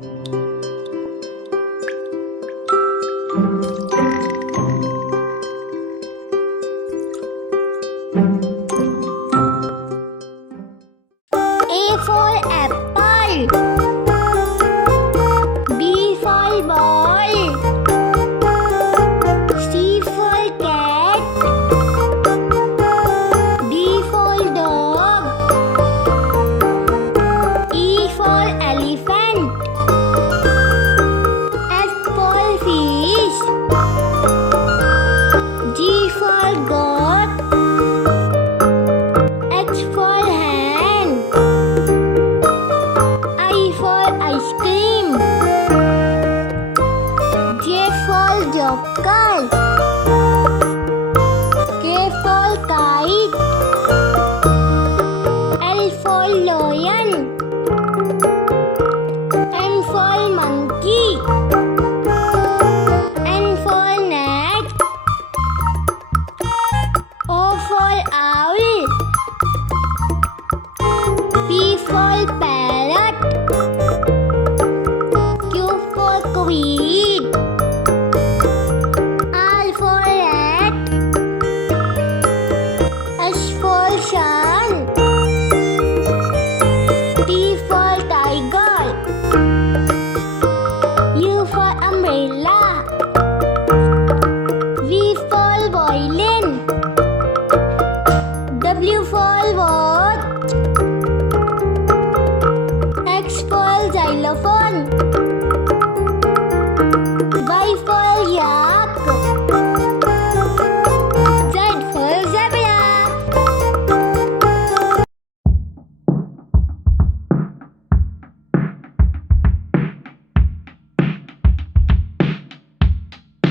A for apple. B for ball. C for cat. D for dog. E for elephant. F for fish. G for goat. H for hand. I for ice cream. J for joker. K for kite. L for lion. M for monkey. N for net. O for owl. P for parrot. Q for queen. R for rat. S for sun. T for tiger. U for umbrella. V for violin. W for watch. X for xylophone.